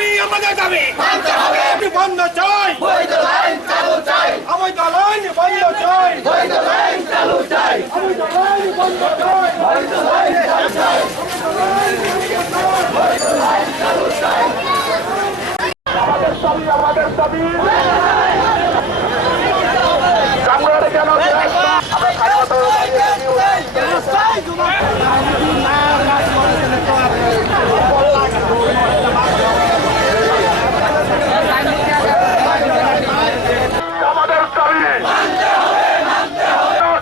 হবে। বন্ধ চাই। অবৈধ লাইন বন্ধ চাই। অবৈধ লাইন বন্ধ চাই। আমাদের দাবি আমাদের দাবি কামরারে কেন আমরা স্বাধীনতা আমাদের দাবি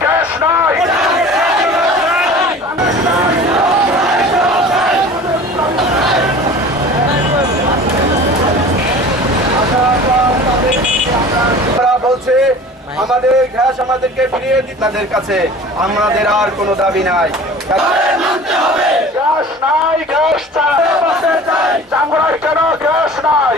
গ্যাস নাই আমরা বলছে আমাদের গ্যাস আমাদেরকে ফিরিয়ে দিতে তাদের কাছে। আমাদের আর কোনো দাবি নাই। গ্যাস নাই গ্যাস চাই। চামড়ায় কেন গ্যাস নাই?